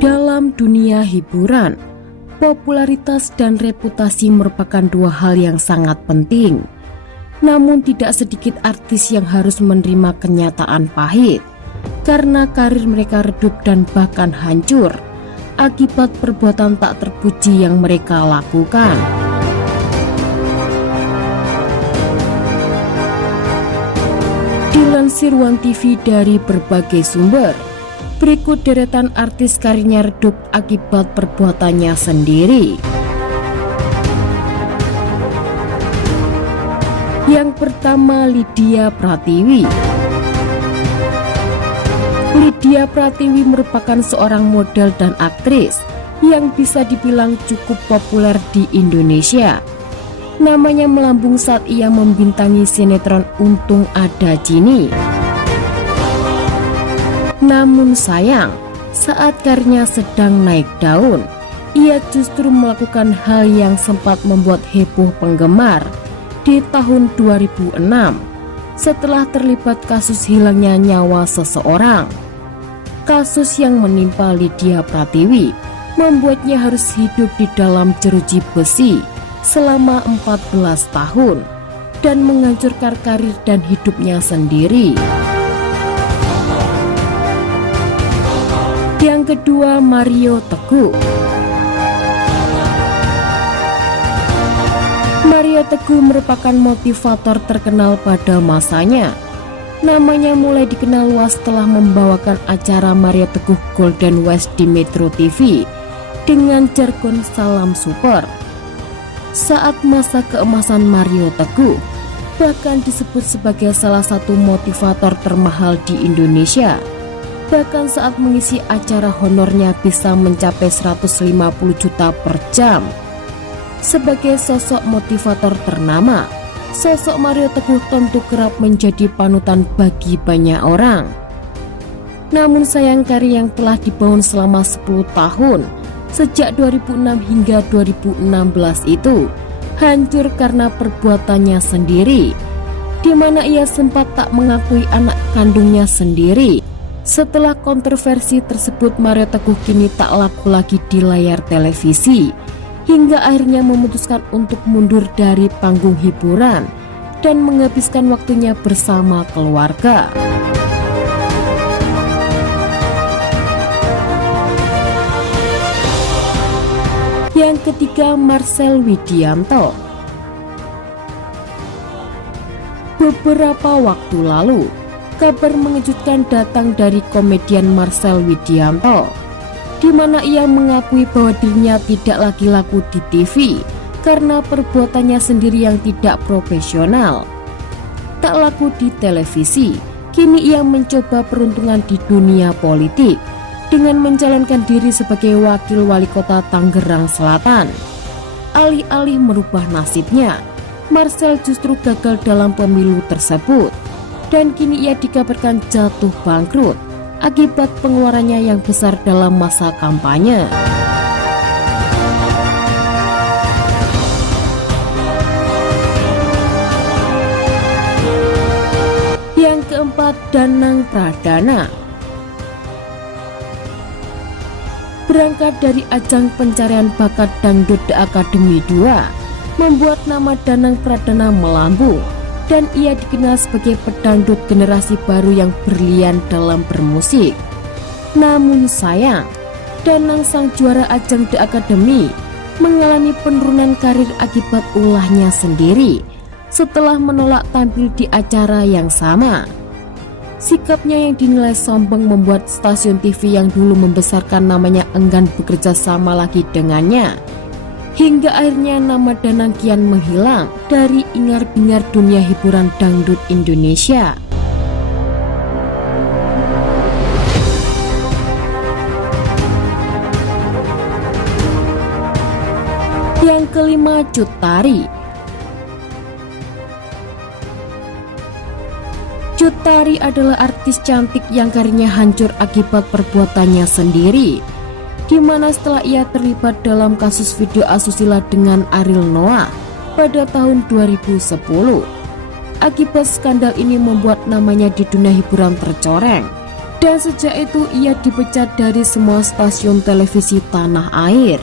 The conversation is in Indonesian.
Dalam dunia hiburan, popularitas dan reputasi merupakan dua hal yang sangat penting. Namun tidak sedikit artis yang harus menerima kenyataan pahit karena karir mereka redup dan bahkan hancur akibat perbuatan tak terpuji yang mereka lakukan. Dilansir One TV dari berbagai sumber, berikut deretan artis karirnya redup akibat perbuatannya sendiri. Yang pertama, Lydia Pratiwi. Lydia Pratiwi merupakan seorang model dan aktris yang bisa dibilang cukup populer di Indonesia. Namanya melambung saat ia membintangi sinetron Untung Ada Jini. Namun sayang, saat karirnya sedang naik daun, ia justru melakukan hal yang sempat membuat heboh penggemar di tahun 2006 setelah terlibat kasus hilangnya nyawa seseorang. Kasus yang menimpa Lydia Pratiwi membuatnya harus hidup di dalam jeruji besi selama 14 tahun dan menghancurkan karir dan hidupnya sendiri. Yang kedua, Mario Teguh. Mario Teguh merupakan motivator terkenal pada masanya. Namanya mulai dikenal luas setelah membawakan acara Mario Teguh Golden West di Metro TV dengan jargon salam super. Saat masa keemasan Mario Teguh bahkan disebut sebagai salah satu motivator termahal di Indonesia. Bahkan saat mengisi acara honornya bisa mencapai 150 juta per jam. Sebagai sosok motivator ternama, sosok Mario Teguh tentu kerap menjadi panutan bagi banyak orang. Namun sayang, karya yang telah dibangun selama 10 tahun sejak 2006 hingga 2016 itu hancur karena perbuatannya sendiri, di mana ia sempat tak mengakui anak kandungnya sendiri. Setelah kontroversi tersebut, Mario Teguh kini tak laku lagi di layar televisi, hingga akhirnya memutuskan untuk mundur dari panggung hiburan dan menghabiskan waktunya bersama keluarga. Yang ketiga, Marcel Widianto. Beberapa waktu lalu, kabar mengejutkan datang dari komedian Marcel Widianto, di mana ia mengakui bahwa dirinya tidak lagi laku di TV karena perbuatannya sendiri yang tidak profesional. Tak laku di televisi, kini ia mencoba peruntungan di dunia politik dengan mencalonkan diri sebagai wakil wali kota Tangerang Selatan. Alih-alih merubah nasibnya, Marcel justru gagal dalam pemilu tersebut. Dan kini ia dikabarkan jatuh bangkrut akibat pengeluarannya yang besar dalam masa kampanye. Yang keempat, Danang Pradana. Berangkat dari ajang pencarian bakat Dangdut The Academy 2 membuat nama Danang Pradana melambung, dan ia dikenal sebagai pedangdut generasi baru yang berlian dalam bermusik. Namun sayang, Danang sang juara ajang The Academy mengalami penurunan karir akibat ulahnya sendiri setelah menolak tampil di acara yang sama. Sikapnya yang dinilai sombong membuat stasiun TV yang dulu membesarkan namanya enggan bekerja sama lagi dengannya. Hingga akhirnya nama Danang kian menghilang dari ingar-bingar dunia hiburan dangdut Indonesia. Yang kelima, Cut Tari. Cut Tari adalah artis cantik yang karirnya hancur akibat perbuatannya sendiri, di mana setelah ia terlibat dalam kasus video asusila dengan Ariel Noah pada tahun 2010. Akibat skandal ini membuat namanya di dunia hiburan tercoreng Dan sejak itu ia dipecat dari semua stasiun televisi tanah air.